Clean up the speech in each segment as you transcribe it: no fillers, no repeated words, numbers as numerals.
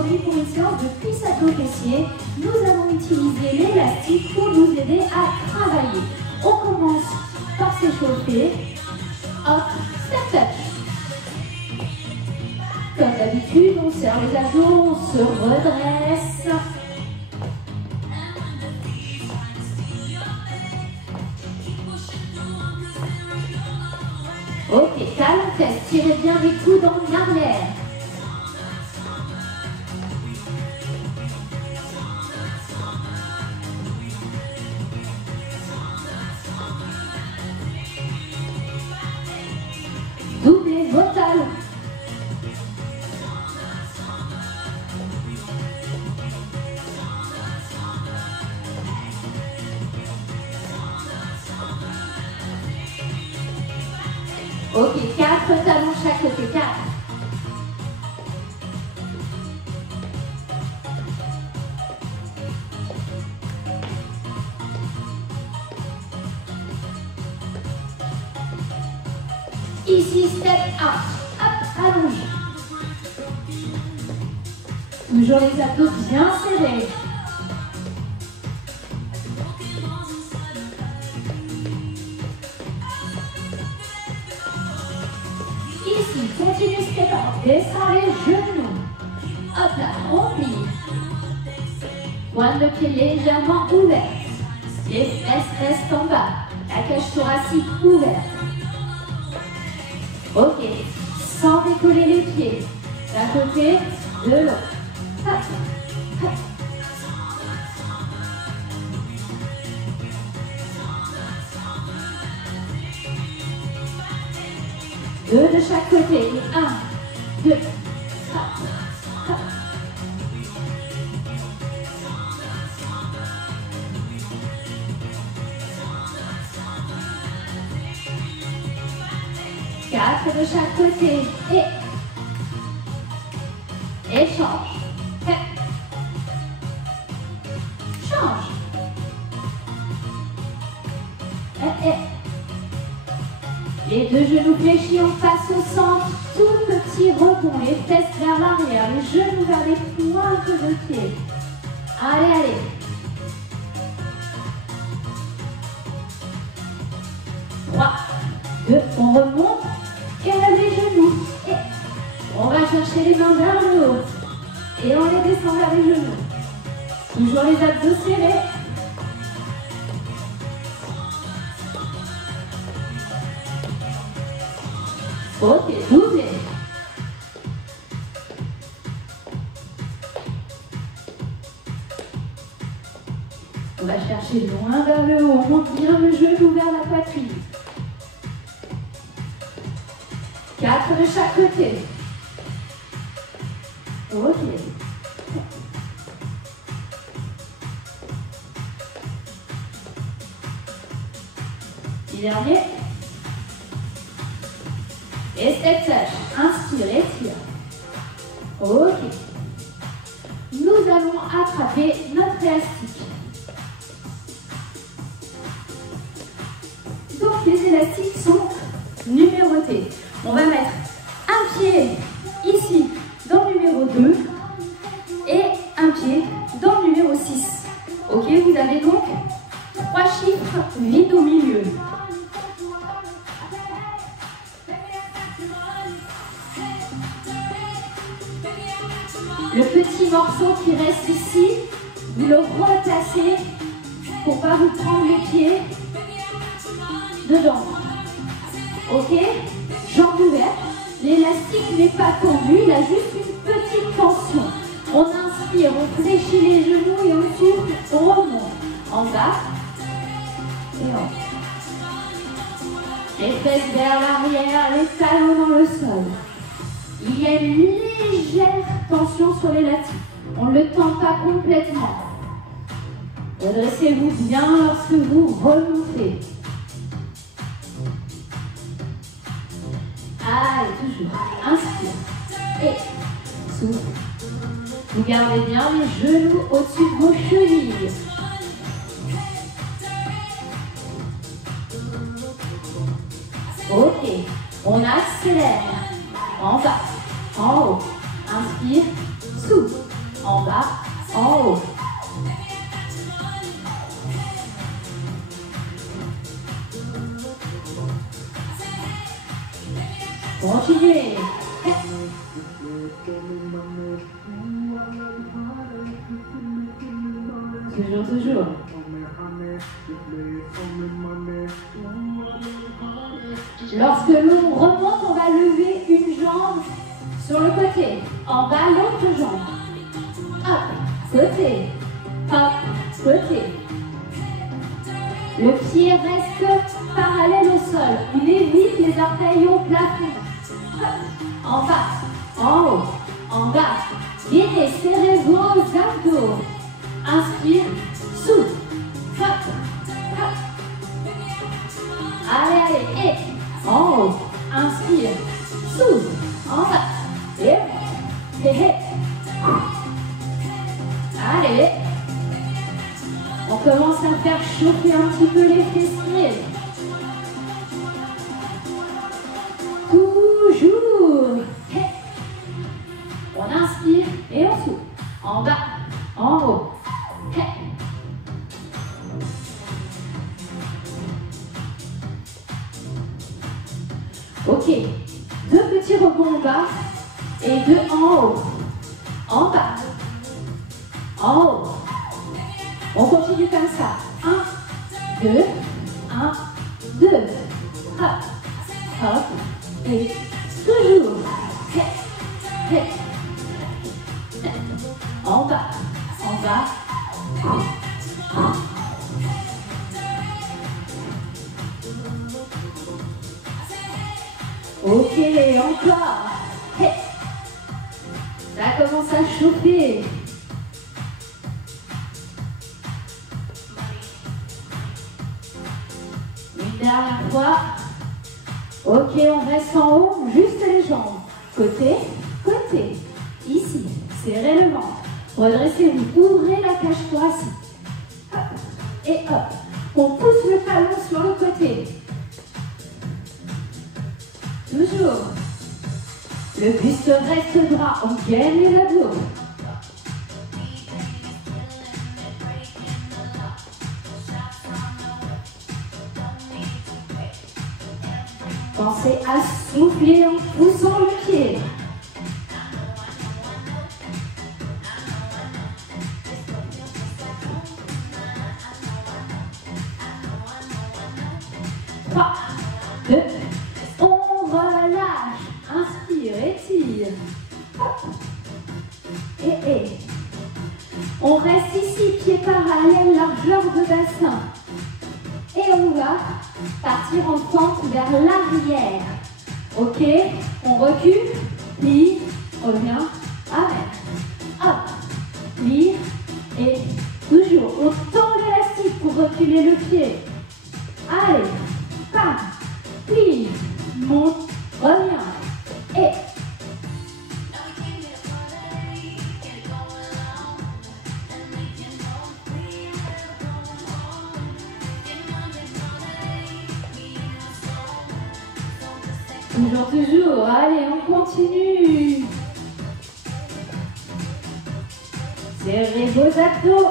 aujourd'hui pour une séance de cuisse à dos fessier. Nous allons utiliser l'élastique pour nous aider à travailler. On commence par s'échauffer. Hop, step touch. Comme d'habitude, on serre les abdos, on se redresse. Ok, calme, tête, tirez bien les coudes en arrière. Doublez vos talons. Ok, 4 talons chaque côté, 4. Ici, step up, hop, allonge. Toujours les abdos bien serrés. Ici, continue step up, descends les genoux. Hop là, on plie. Pointe de pied légèrement ouverte. Les fesses restent en bas. La cage thoracique ouverte. Ok, sans décoller les pieds. D'un côté, de l'autre. Hop, hop. Deux de chaque côté. 1, 2, hop, hop. Quatre de chaque côté. Et change. Change. Les deux genoux fléchis, on passe au centre. Tout petit rebond. Les fesses vers l'arrière. Les genoux vers les pointes de pied. Allez, allez. Trois, 2, on remonte. Et on lève les genoux. Et on va chercher les mains vers le haut. Et on les descend vers les genoux. Toujours les abdos serrés. Ok, doublez. On va chercher loin vers le haut. On monte bien le genou vers la poitrine. 4 de chaque côté. Ok. Petit dernier. Et step touch. Inspire, expire. Ok. Nous allons attraper notre élastique. Donc les élastiques sont numérotés. On va mettre un pied ici dans le numéro 2 et un pied dans le numéro 6. Ok, vous avez donc 3 chiffres vides au milieu. Le petit morceau qui reste ici, vous le replacez pour ne pas vous prendre les pieds dedans. Ok? Jambes ouvertes. L'élastique n'est pas tendu, il a juste une petite tension. On inspire, on fléchit les genoux et on souffle, on remonte. En bas et en haut. Les fesses vers l'arrière, les talons dans le sol. Il y a une légère tension sur l'élastique. On ne le tend pas complètement. Redressez-vous bien lorsque vous remontez. Allez, toujours. Inspire. Et souffle. Vous gardez bien les genoux au-dessus de vos chevilles. Ok. On accélère. En bas, en haut. Inspire, souffle. en bas, en haut. Continuez. Toujours, toujours. Lorsque l'on remonte, on va lever une jambe sur le côté. En bas, l'autre jambe. Hop, côté. Hop, côté. Le pied reste parallèle au sol. On évite les orteils au plafond. Hop, en bas, en haut, en bas. Bien, serrez vos abdos. Inspire, souffle. Hop, hop. Allez, allez, et en haut. Inspire, souffle. En bas. Et. Allez. On commence à faire chauffer un petit peu les fessiers. Toujours. On inspire et on souffle. En bas, en haut. Ok. 2 petits rebonds en bas et 2 en haut. En bas. En haut. On continue comme ça. 1, 2, 1, 2. Hop, hop. Et toujours. En bas, en bas. Ok, encore. Ça commence à chauffer. Une dernière fois. Ok, on reste en haut, juste les jambes. Côté, côté. Ici, serrez le ventre. Redressez-vous, ouvrez la cage thoracique. Hop, et hop. On pousse le talon sur le côté. Toujours. Le buste reste droit, on gagne les abdos. Pensez à souffler en poussant le pied. Trois, 2, on relâche. Inspire, étire. Hop. Et. On reste ici, pieds parallèles, largeur de bassin. Et on va partir en pente vers l'arrière. Ok, on recule, plie, revient, amène. Hop, plie et toujours. On tend l'élastique pour reculer le pied. Allez, pam, plie, monte, revient. Et. Toujours. Allez, on continue. Serrez vos abdos.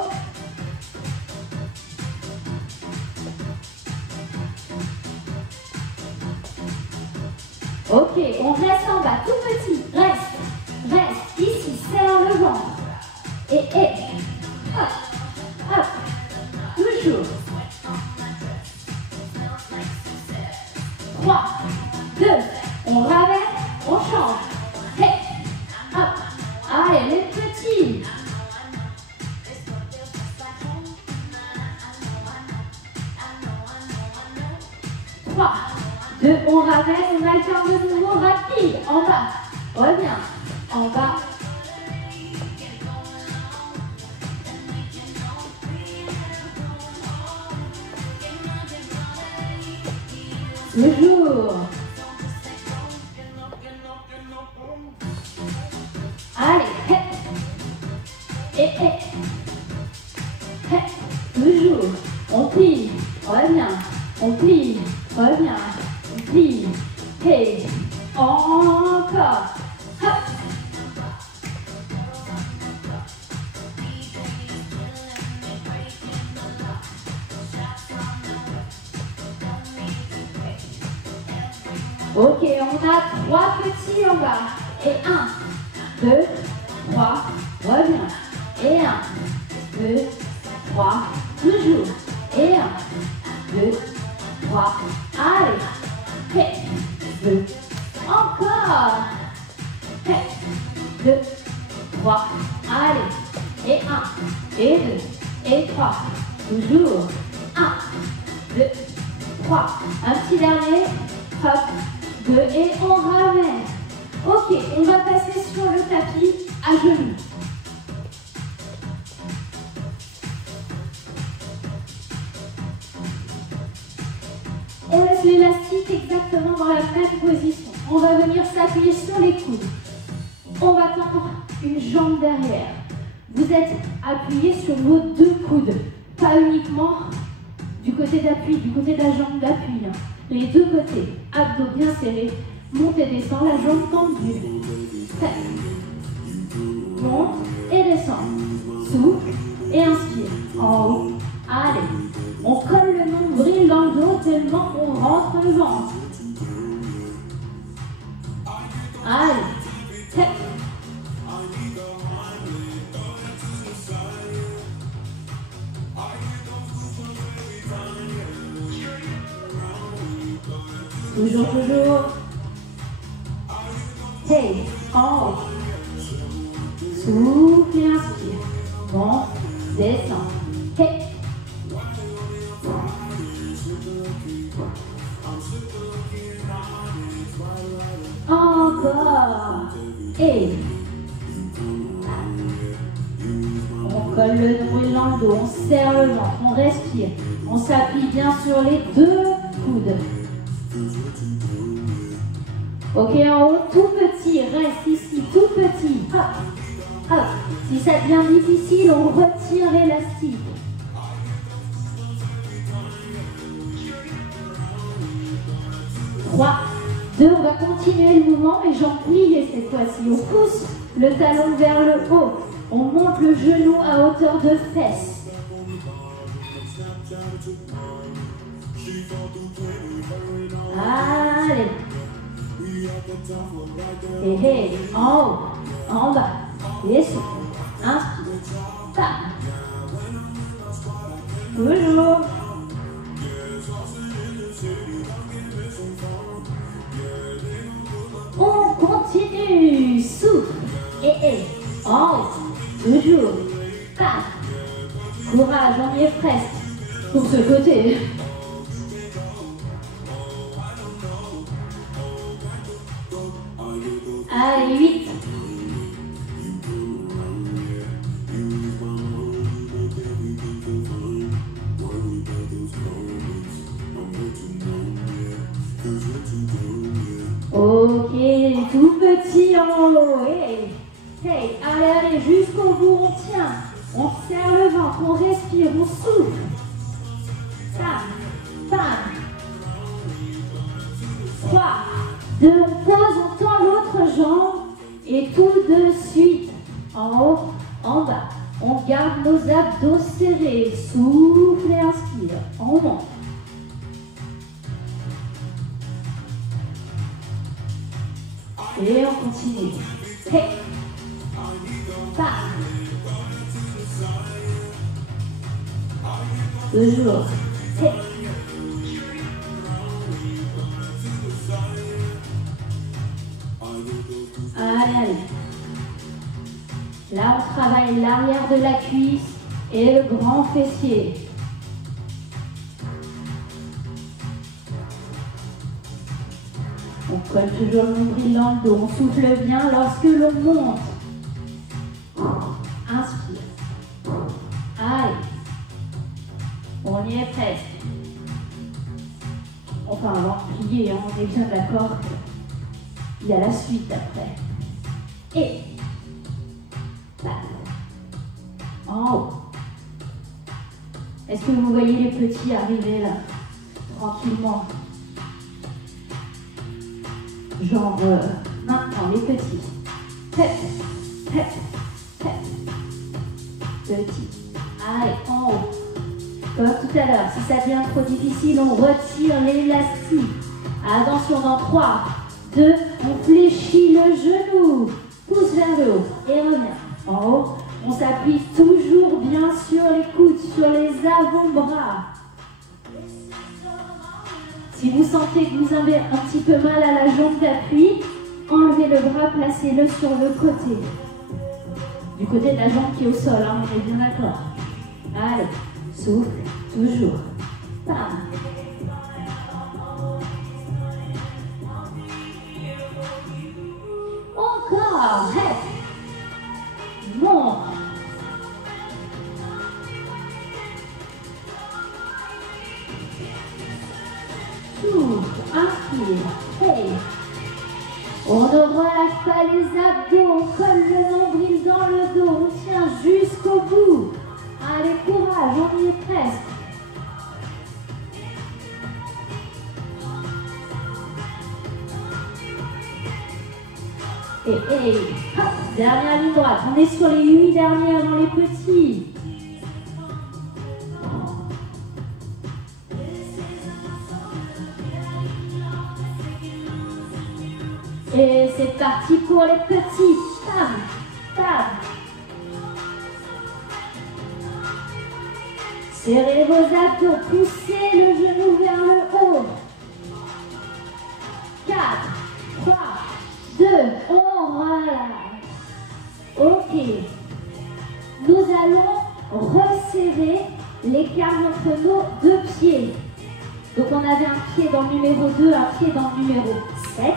Ok, on reste en bas, tout petit. Reste. Ici, serre le ventre. Et. Hop. Toujours. 3, 2, on ramène, on change. Hop. Allez, les petits. 3, 2, on ramène, on alterne de nouveau rapide. En bas, reviens. En bas. Toujours. Allez, et. Toujours. On plie, revient. On plie, revient. On plie. Et encore. Hop. Ok, on a 3 petits en bas. Et 1, 2, 3, reviens. Et 1, 2, 3, toujours. Et 1, 2, 3, allez. Et 2, encore. Et 2, 3, allez. Et 1, et 2, et 3, toujours. 1, 2, 3. Un petit dernier. Hop. 2 et on ramène. Ok, on va passer sur le tapis à genoux. On laisse l'élastique exactement dans la même position. On va venir s'appuyer sur les coudes. On va tendre une jambe derrière. Vous êtes appuyé sur vos 2 coudes, pas uniquement du côté d'appui, du côté de la jambe d'appui. Les 2 côtés, abdos bien serrés, monte et descend, la jambe tendue. Monte et descend. Souffle et inspire. En haut. Allez. On colle le nombril dans le dos tellement on rentre le ventre. Allez. Toujours, toujours. Hey, en haut. Souffle et inspire. Bon, descend. Hey. Encore. Et. On colle le nombril dans le dos, on serre le ventre, on respire. On s'appuie bien sur les 2 coudes. Ok, en haut, tout petit, reste ici, tout petit. Hop, hop. Si ça devient difficile, on retire l'élastique. Trois, 2, on va continuer le mouvement, mais jambes pliées cette fois-ci. On pousse le talon vers le haut. On monte le genou à hauteur de fesses. Allez. Et hey, en haut, en bas, et souffle. Inspire. Bam. Toujours. On continue. Souffle. Et en haut. Toujours. Bam. Courage, on y est presque. Pour ce côté. Allez, 8. Ok, tout petit en haut. Hey, hey, allez, jusqu'au bout, on tient. On serre le ventre, on respire, on souffle. Bam, bam. 3, 2, on pose, on tend l'autre jambe. Et tout de suite, en haut, en bas. On garde nos abdos serrés. Souffle et inspire. On monte. Et on continue. Hey. Bam. Toujours. Hey. Allez. Là, on travaille l'arrière de la cuisse et le grand fessier. On colle toujours le nombril dans le dos. On souffle bien lorsque l'on monte. Inspire. Allez. On y est presque. Enfin, avant de plier, on est bien d'accord. Il y a la suite après. Et bam. En haut. Est-ce que vous voyez les petits arriver là, tranquillement? Genre, maintenant, les petits. Hep, hep, hep. Petits. Allez, en haut. Comme tout à l'heure, si ça devient trop difficile, on retire l'élastique. Attention, dans 3, 2, on fléchit le genou. Pousse vers le haut et revient. En haut, on s'appuie toujours bien sur les coudes, sur les avant-bras. Si vous sentez que vous avez un petit peu mal à la jambe d'appui, enlevez le bras, placez-le sur le côté. Du côté de la jambe qui est au sol, hein, on est bien d'accord. Allez, souffle, toujours. Bam. Encore, hey. Monte. Souffle, inspire, hey. On ne relâche pas les abdos, on colle le nombril dans le dos, on tient jusqu'au bout. Allez, courage, on y est presque. Et hop, dernière ligne droite, on est sur les 8 dernières dans les petits. Et c'est parti pour les petits. Tam, tam. Serrez vos abdos, poussez le genou vers le haut. 4, 3, 2, on relâche. Ok. Nous allons resserrer l'écart entre nos deux pieds. Donc on avait un pied dans le numéro 2, un pied dans le numéro 7.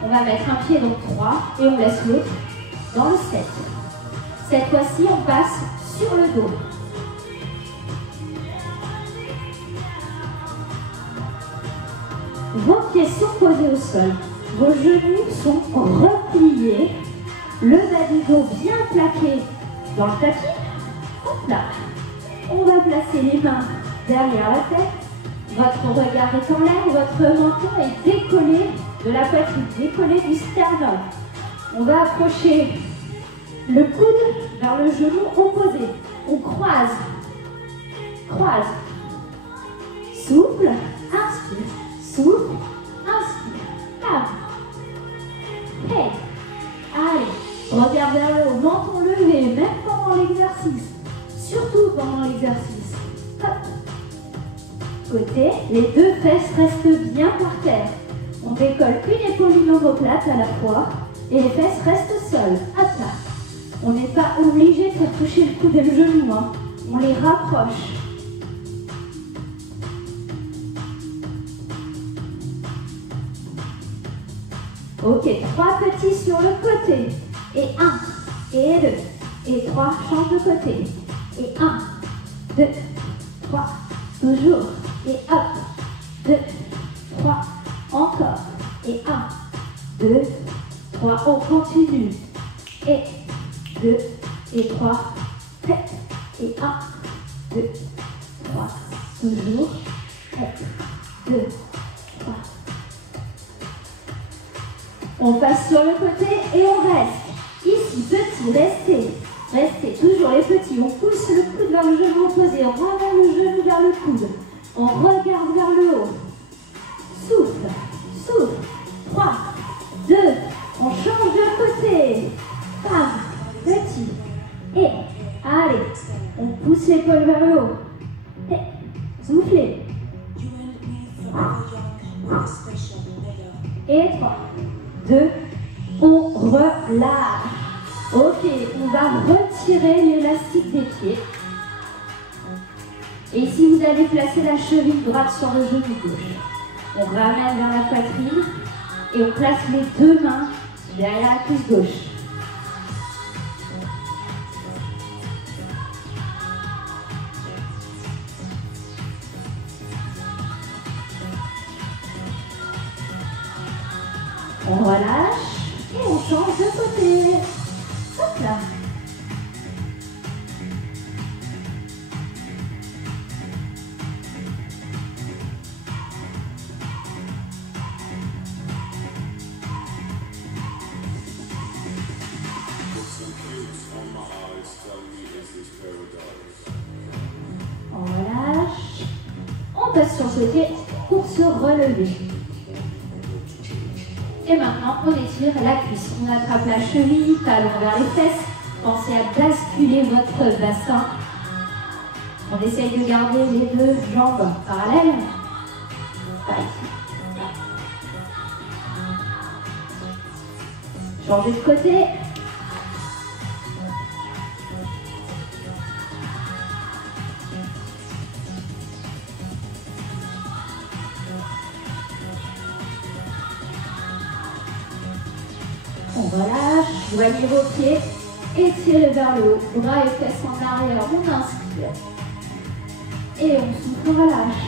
On va mettre un pied dans le 3 et on laisse l'autre dans le 7. Cette fois-ci, on passe sur le dos. Vos pieds sont posés au sol. Vos genoux sont repliés. Le bas du dos bien plaqué dans le tapis. Hop là. On va placer les mains derrière la tête. Votre regard est en l'air, votre menton est décollé de la poitrine, décollé du sternum. On va approcher le coude vers le genou opposé. On croise. Croise. Souffle. Inspire. Souffle. Inspire. Calme. Hey. Allez. Regard vers le haut. Menton levé, même pendant l'exercice. Surtout pendant l'exercice. Hop. Côté, les deux fesses restent bien par terre. On décolle une épaule, une omoplate à la fois et les fesses restent seules. Hop là. On n'est pas obligé de faire toucher le coude et le genou. Hein. On les rapproche. Ok, 3 petits sur le côté. Et 1, et 2, et 3, change de côté. Et 1, 2, 3, toujours. Et hop, 2, 3, encore. Et 1, 2, 3, on continue. Et 2, et 3, et 1, 2, 3, toujours. Et 2, 3. On passe sur le côté et on reste. Ici, petit, restez. Restez, toujours les petits. On pousse le coude vers le genou opposé. On ramène le genou vers le coude. On regarde vers le haut. Souffle, souffle. 3, 2, on change de côté. Bam, petit. Et, allez, on pousse l'épaule vers le haut. Et, soufflez. Et 3, 2, on relâche. Ok, on va retirer l'élastique des pieds. Et ici, vous allez placer la cheville droite sur le genou gauche. On ramène vers la poitrine et on place les deux mains derrière la cuisse gauche. On relâche et on change de côté. Hop là. On relâche. On passe sur ce pied pour se relever. Et maintenant, on étire la cuisse. On attrape la cheville, talon vers les fesses. Pensez à basculer votre bassin. On essaye de garder les deux jambes parallèles. Pareil. Changez de côté. On relâche, joignez vos pieds, étirez vers le haut, bras et fesses en arrière, on inspire. Et on souffle, on relâche.